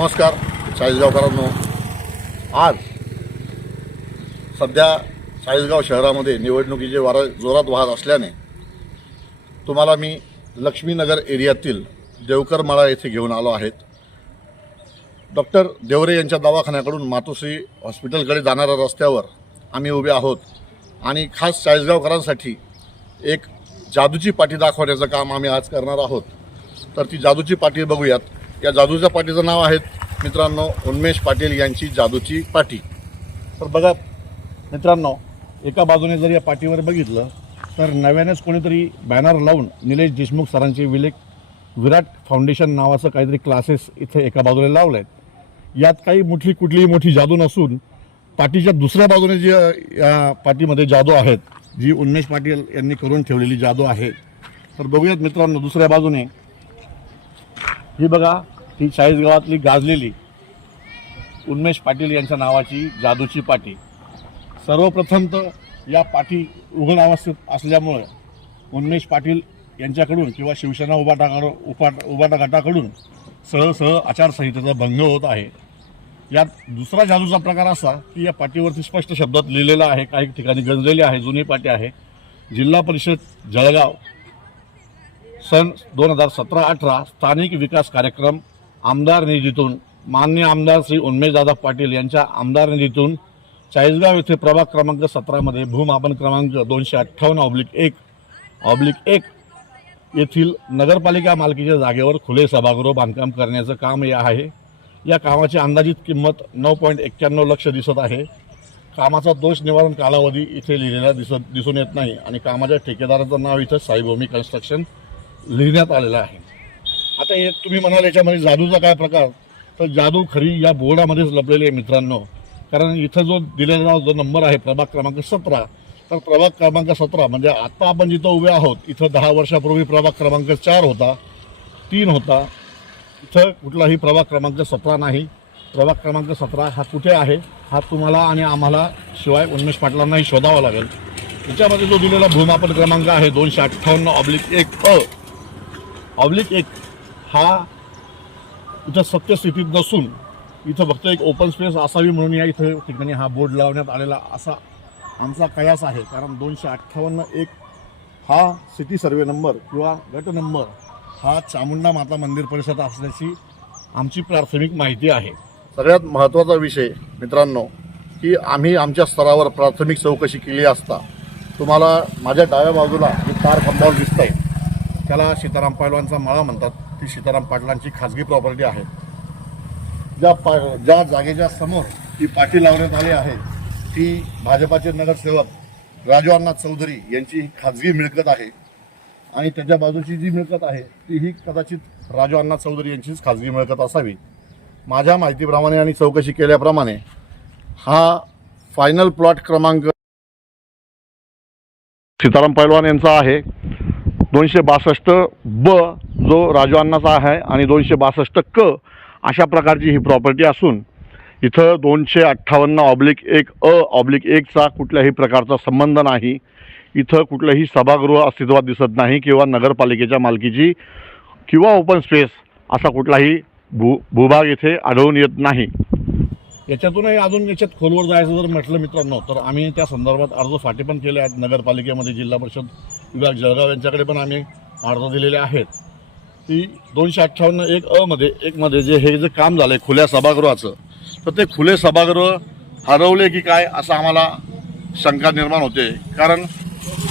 नमस्कार चाळीसगावकरांनो आज सध्या चाळीसगाव शहरामध्ये निवडणुकीचे वारा जोरात वाहत असल्याने तुम्हाला मी लक्ष्मीनगर एरियातील देवकरमाळा येथे घेऊन आलो आहेत डॉक्टर देवरे यांच्या दवाखान्याकडून मातोश्री हॉस्पिटलकडे जाणाऱ्या रस्त्यावर आम्ही उभे आहोत आणि खास चाळीसगावकरांसाठी एक जादूची पाटी दाखवण्याचं काम आम्ही आज करणार आहोत. तर ती जादूची पाटी बघूयात. या जादूच्या पाठीचं नाव आहे मित्रांनो उन्मेष पाटील यांची जादूची पाटी. तर बघा मित्रांनो एका बाजूने जर या पाटीवर बघितलं तर नव्यानेच कोणीतरी बॅनर लावून निलेश देशमुख सरांचे विलेख विराट फाउंडेशन नावाचं काहीतरी क्लासेस इथे एका बाजूला लावले आहेत यात काही मोठी कुठलीही मोठी जादू नसून पाटीच्या दुसऱ्या बाजूने जी या पाटीमध्ये जादू आहेत जी उन्मेष पाटील यांनी करून ठेवलेली जादू आहे तर बघूयात मित्रांनो दुसऱ्या बाजूने. ही बघा ही चाळीसगावातली गाजलेली उन्मेष पाटील यांच्या नावाची जादूची पाटी. सर्वप्रथम तर या पाठी उघड अवस्थेत असल्यामुळे उन्मेष पाटील यांच्याकडून किंवा शिवसेना उभाटाकडून उपाट उभाटा गटाकडून सहसह आचारसंहितेचा भंग होत आहे. यात दुसरा जादूचा प्रकार असा की या पाटीवरती स्पष्ट शब्दात लिहिलेलं आहे काही ठिकाणी गंजलेली आहे जुनी पाटी आहे. जिल्हा परिषद जळगाव सन दोन हजार सतरा अठरा स्थानिक विकास कार्यक्रम आमदार निधीतून माननीय आमदार श्री उन्मेशदादा पाटील यांच्या आमदार निधीतून चाळीसगाव येथे प्रभाग क्रमांक सतरामध्ये भूमापन क्रमांक दोनशे अठ्ठावन्न ऑब्लिक एक ऑब्लिक एक येथील नगरपालिका मालकीच्या जागेवर खुले सभागृह बांधकाम करण्याचं काम हे आहे. या कामाची अंदाजित किंमत नऊ पॉईंट एक्क्याण्णव लक्ष दिसत आहे. कामाचा दोष निवारण कालावधी इथे लिहिलेला दिसत दिसून येत नाही आणि कामाच्या ठेकेदाराचं नाव इथं साईभूमी कन्स्ट्रक्शन लिहिण्यात आलेलं आहे. आता हे तुम्ही म्हणाल याच्यामध्ये जादूचा काय प्रकार? तर जादू खरी या बोर्डामध्येच लपलेली आहे मित्रांनो. कारण इथं जो दिलेला जो नंबर आहे प्रभाग क्रमांक सतरा तर प्रभाग क्रमांक सतरा म्हणजे आत्ता आपण जिथं उभे आहोत इथं दहा वर्षापूर्वी प्रभाग क्रमांक चार होता तीन होता. इथं कुठलाही प्रभाग क्रमांक सतरा नाही. प्रभाग क्रमांक सतरा हा कुठे आहे? हा तुम्हाला आणि आम्हाला शिवाय उन्मेष पाटलांनाही शोधावा लागेल. त्याच्यामध्ये जो दिलेला भूमापन क्रमांक आहे दोनशे अठ्ठावन्न ऑब्लिक एक अ. ऑब्लिक एक हा इथं सत्यस्थितीत नसून इथं फक्त एक ओपन स्पेस असावी म्हणून या इथं ठिकाणी हा बोर्ड लावण्यात आलेला असा आमचा कयास आहे. कारण दोनशे अठ्ठावन्न एक हा सिटी सर्वे नंबर किंवा गट नंबर हा चामुंडा माता मंदिर परिसरात असल्याची आमची प्राथमिक माहिती आहे. सगळ्यात महत्त्वाचा विषय मित्रांनो की आम्ही आमच्या स्तरावर प्राथमिक चौकशी केली असता तुम्हाला माझ्या डाव्या बाजूला जे तार कंपाऊंड दिसत आहे त्याला सीताराम पैलवानचा मळा म्हणतात. ती सीताराम पाटलांची खाजगी प्रॉपर्टी आहे. ज्या पा ज्या जागेच्या समोर ती पाठी लावण्यात आली आहे ती भाजपाचे नगरसेवक राजू अण्णा चौधरी यांची खाजगी मिळकत आहे. आणि त्याच्या बाजूची जी मिळकत आहे ती ही कदाचित राजू अण्णा चौधरी यांचीच खाजगी मिळकत असावी. माझ्या माहितीप्रमाणे आणि चौकशी केल्याप्रमाणे हा फायनल प्लॉट क्रमांक सीताराम पैलवान यांचा आहे. दोनशे बासष्ट ब जो राजू अण्णाचा आहे आणि दोनशे बासष्ट क अशा प्रकारची ही प्रॉपर्टी असून इथं दोनशे अठ्ठावन्न ऑब्लिक एक अ ऑब्लिक एकचा कुठल्याही प्रकारचा संबंध नाही. इथं कुठलंही सभागृह अस्तित्वात दिसत नाही किंवा नगरपालिकेच्या मालकीची किंवा ओपन स्पेस असा कुठलाही भू भूभाग इथे आढळून येत नाही. याच्यातूनही अजून याच्यात खोलवर जायचं जर म्हटलं मित्रांनो तर आम्ही त्या संदर्भात अर्ज फाटे पण केले आहेत. नगरपालिकेमध्ये जिल्हा परिषद विभाग जळगाव यांच्याकडे पण आम्ही अर्ज दिलेले आहेत. ती दोनशे अठ्ठावन्न एक अमध्ये एकमध्ये जे हे जे काम झालं आहे खुल्या सभागृहाचं तर ते खुले सभागृह हरवले की काय असं आम्हाला शंका निर्माण होते. कारण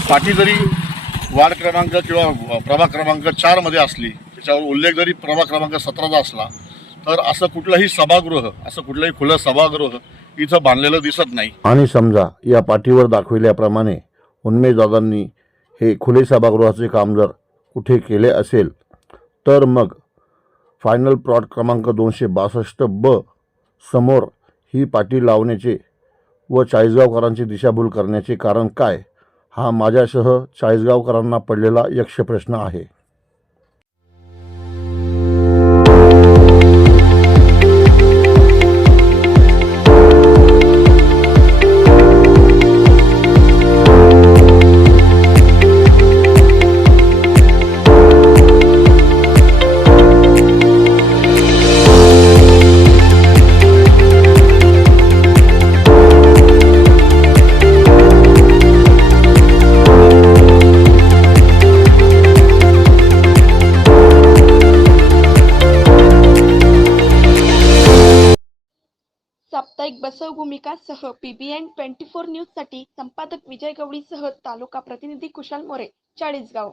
पाठी जरी वार्ड क्रमांक किंवा प्रभाग क्रमांक चारमध्ये असली त्याच्यावर उल्लेख जरी प्रभाग क्रमांक सतराचा असला तर असं कुठलंही सभागृह असं कुठलंही खुलं सभागृह इथं बांधलेलं दिसत नाही. आणि समजा या पाठीवर दाखविल्याप्रमाणे उन्मेशदादांनी हे खुले सभागृहाचे काम जर कुठे केले असेल तर मग फायनल प्लॉट क्रमांक दोनशे बासष्ट ब समोर ही पाटी लावण्याचे व चाळीसगावकरांची दिशाभूल करण्याचे कारण काय? हा माझ्यासह चाळीसगावकरांना पडलेला यक्षप्रश्न आहे. साप्ताहिक बसव भूमिकासह पीबीएन ट्वेंटी फोर न्यूजसाठी संपादक विजय गवळीसह तालुका प्रतिनिधी कुशाल मोरे चाळीसगाव.